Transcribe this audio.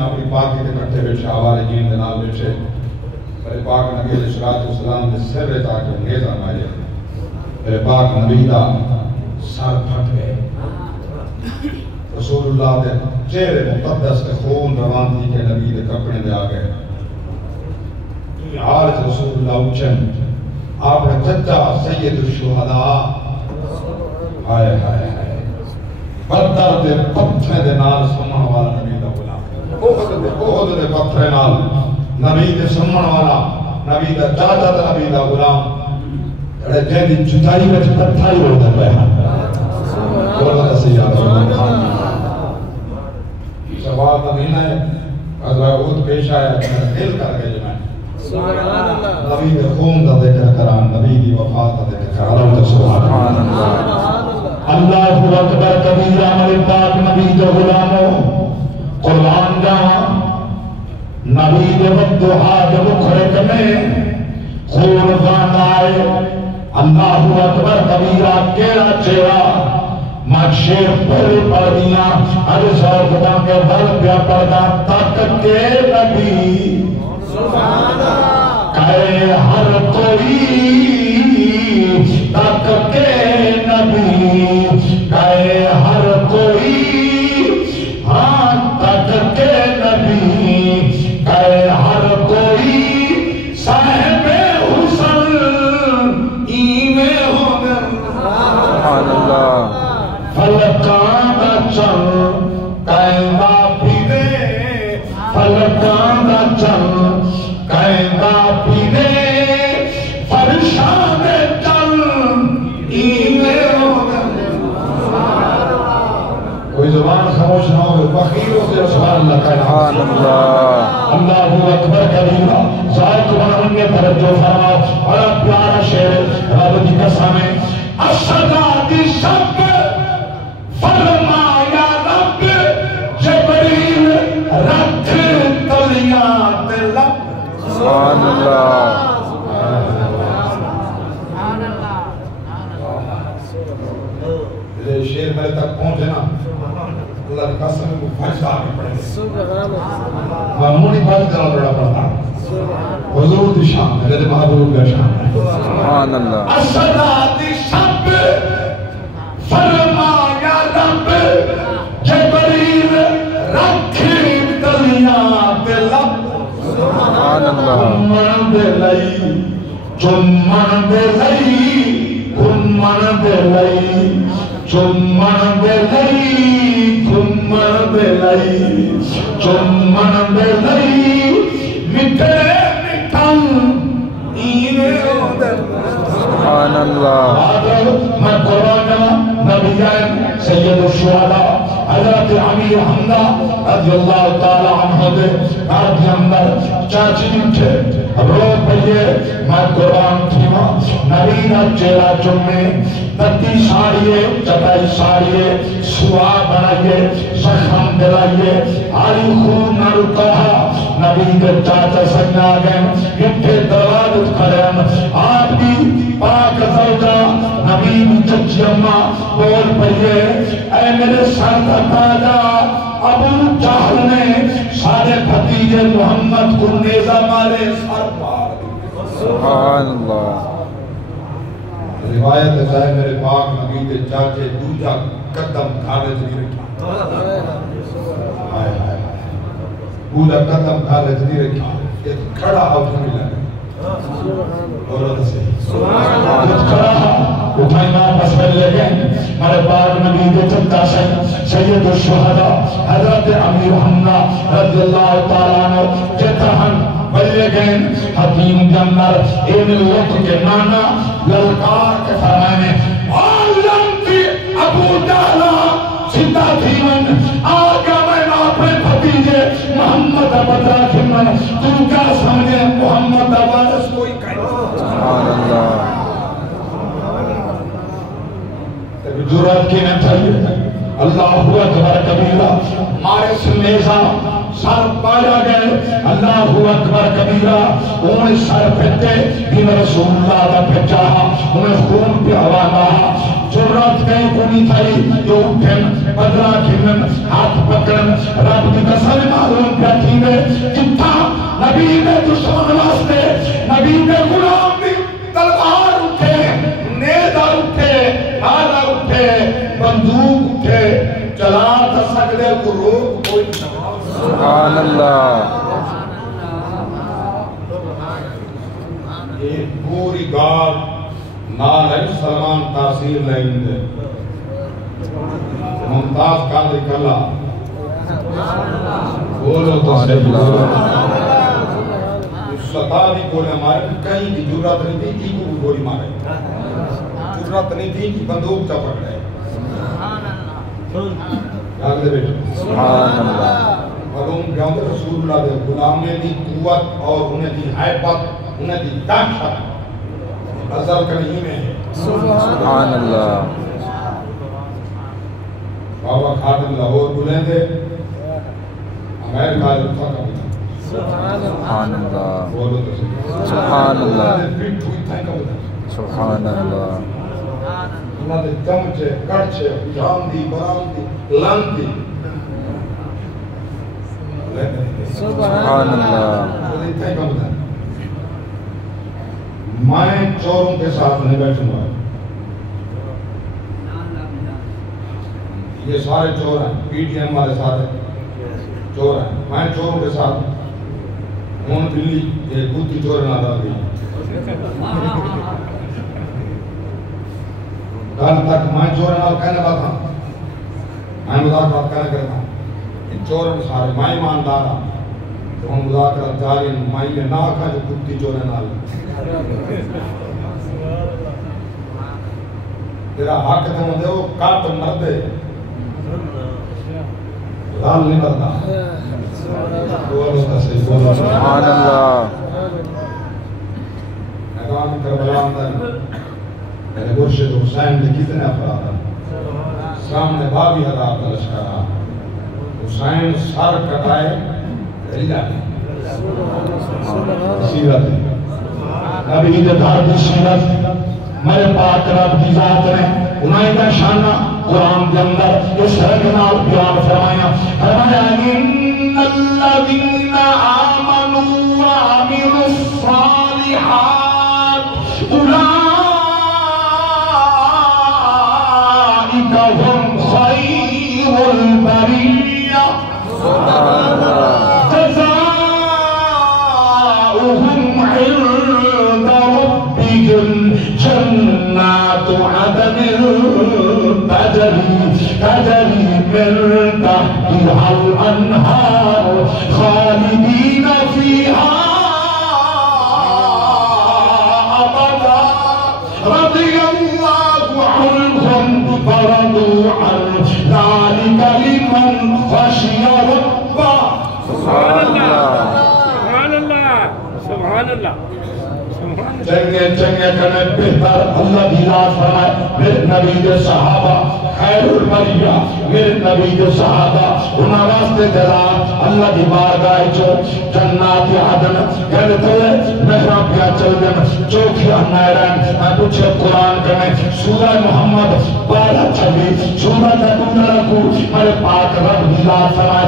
اپنی پاکی کے کٹھے بیٹھے آوارے جین دے نال بیٹھے میرے پاک نبی علیہ السلام دے سر رہے تاکہ نیزہ مائے میرے پاک نبی دا سر پھٹ گئے رسول اللہ دے چہرے مقدس کے خون روان تھی کہ نبی دے کپڑے دے آگئے حالت رسول اللہ اچھن آپ نے چچا سید الشہداء ہائے ہائے ہائے بدر دے پتھرے دے نال سمن والا نبی دا بہت دے پتھرے نال نبی دے سمن والا نبی دا چاچا دا نبی دا غلام اڑے جہدی جدائی وچ پتھائی ہوتا پہا بولتا سی یا رسول اللہ سوال مہینہ ہے حضرت عود پیش آیا میرا دل کر کے جمائے نبی دے خون دا ذکر کران نبی دی وفات دا ذکر کران سبحان اللہ اکبر کبیرہ میرے پاک نبی دے غلاموں قرآن جہاں نبی دے وقتہا جب کھڑے میں خون فان آئے اللہ اکبر کبیرہ کیڑا چہرہ مکشیر پڑھ دیاں ہر سوک کے بل پیا پڑھا تک کے نبی کہے ہر کوئی تک کے نبی کہے ہر کوئی ہاں تک کے نبی کہے ہر کوئی صاحب حسن ایمے ہو گئے سبحان اللہ فلکان دا چل قائمہ پینے فلکان دا چل قائمہ پینے فرشان چل ایمے ہو گئے کوئی زبان خاموش نہ ہوئے بخیروں سے سبحان اللہ سبحان اللہ اللہ اکبر کبیرہ ذائق بنانے کے توجہ فرماؤ اور پیارا شعر رب کی قسم ہے الصلاۃ شب فرمایا رب جبریل رکھ تلیاں دل سبحان اللہ یہ شعر میرے تک پہنچے نا اللہ کی قسم کو فجدہ میں پڑھے سبحان اللہ معمولی بات کرنا بڑا پڑتا حضور دی شان ہے میرے محبوب کا شان ہے سبحان اللہ الصلاۃ شب فرمایا رب جبریل رکھ تلیاں دل سبحان اللہ من دے لئی چمن دے لئی گھمن دے لئی چمن دے لئی گھمن دے لئی چمن دے لئی مٹھے مٹھن اینے دل سبحان اللہ میں قرآن نبی سید الشہداء حضرت امیر حمزہ رضی اللہ تعالی عنہ دے آج اندر چاچی اٹھے رو پہیے میں قرآن تھیما نبی نہ چہرہ چمے تتی ساڑیے چٹائی ساڑیے سوا بنائیے زخم دلائیے آلی خون نہ رکھا نبی کے چاچا سنگا گئے اٹھے دروازت کھڑے آپ کی پاک زوجہ نبی چچی اممہ بول پہیے اے میرے ساتھ تاجا ابو جہل نے سارے بھتیجے محمد کو نیزہ مارے سر پار سبحان اللہ روایت ہے میرے پاک نبی کے چاچے دوجہ قدم کھالے نہیں رکھا دوجہ قدم کھالے نہیں رکھا یہ کھڑا ہوتا نہیں لگا عورت سے کھڑا اٹھائی ماں بس میں لے گئے میرے پاک نبی کے چلتا سے سید الشہداء حضرت امیر حمزہ رضی اللہ تعالیٰ عنہ جتہن بلے گئے حکیم جنر این لوگ کے نانا للکار کے فرمائنے آلمتی ابو جہلہ سدھا تھیمن آگا میں اپنے بھتیجے محمد بدرہ کھمن تو کیا سمجھے محمد وارث کوئی کہیں سبحان اللہ جرات کی نہ چاہیے اللہ اکبر کبیرہ مارے سمیزہ سر پایا گئے اللہ اکبر کبیرہ انہیں سر پھٹے بھی رسول اللہ دا پھٹا انہیں خون پہ حوالہ ضرورت کہیں کونی تھائی جو اٹھن بدلا کھنن ہاتھ پکڑن رب کی قسم معلوم کیا تھیندے جتھا نبی نے دشمن واسطے نبی نے غلام دی تلوار اٹھے نیزہ اٹھے آلہ اٹھے بندوق اٹھے چلا تھا سکدے کو روک کوئی سبحان اللہ یہ پوری گاڑ نال ہے سلمان تاثیر لائن دے ممتاز قادر کلا بولو تو صحیح ستا بھی گولے مارے کہیں کی جرات نہیں تھی کی کو گولی مارے جرات نہیں تھی کی بندوق تا پکڑے آگے بیٹھو سبحان اللہ معلوم بیاند رسول اللہ دے غلام نے دی قوت اور انہیں دی حیبت انہیں دی داخت ازل کنہی میں ہے سبحان اللہ بابا خادم لاہور بلیں دے امریکہ لطفہ کا بلیں سبحان اللہ بولو تو سبحان اللہ سبحان اللہ انہاں دے چمچے کڑچے جام دی برام دی لن دی سبحان اللہ میں چوروں کے ساتھ نہیں بیٹھوں گا یہ سارے چور ہیں پی ٹی ایم والے سارے چور ہیں میں چوروں کے ساتھ ان بلی یہ کتی چور نہ ڈال گئی کل تک میں چور نہ کہنے والا تھا میں مذاکرات کرنے کرتا ہوں چور سارے میں ایماندار ہوں تو ہم مذاکرات جاری میں نے نہ کہا جو کتی چور نہ تیرا حق تو دے وہ کاٹ مر دے لال نہیں کرتا سبحان اللہ اقام کربلا اندر میرے مرشد حسین نے کتنے افراد ہیں سامنے بابی ہزار کا لشکرہ حسین سر کٹائے دلیلہ نے سیرت ہے نبی دے دار دی سیرت میرے پاک رب دی ذات نے انہیں کا شانہ قرآن کے اندر اس رگنال بیان فرمایا ان الذین آمنوا وعملوا الصالحات اولئک هم خیر البریہ جزاؤہم عند ربهم جنات عدن تجری من تحتها الانہار خالدین فیہا ابدا رضی اللہ عنہم ورضوا عنہ ذلک لمن خشی ربہ سبحان اللہ سبحان اللہ سبحان اللہ چنگے چنگے کنے بہتر اللہ بھی ذات فرمائے میرے نبی دے صحابہ خیر البریہ میرے نبی دے صحابہ انہاں واسطے دلا اللہ دی بارگاہ چو جنات عدن گلتے محراب پیا چل دن چوکھی انائرین میں پوچھے قرآن کنے سورہ محمد 12 چھلی سورہ تکون رکھو میرے پاک رب دی ذات فرمائے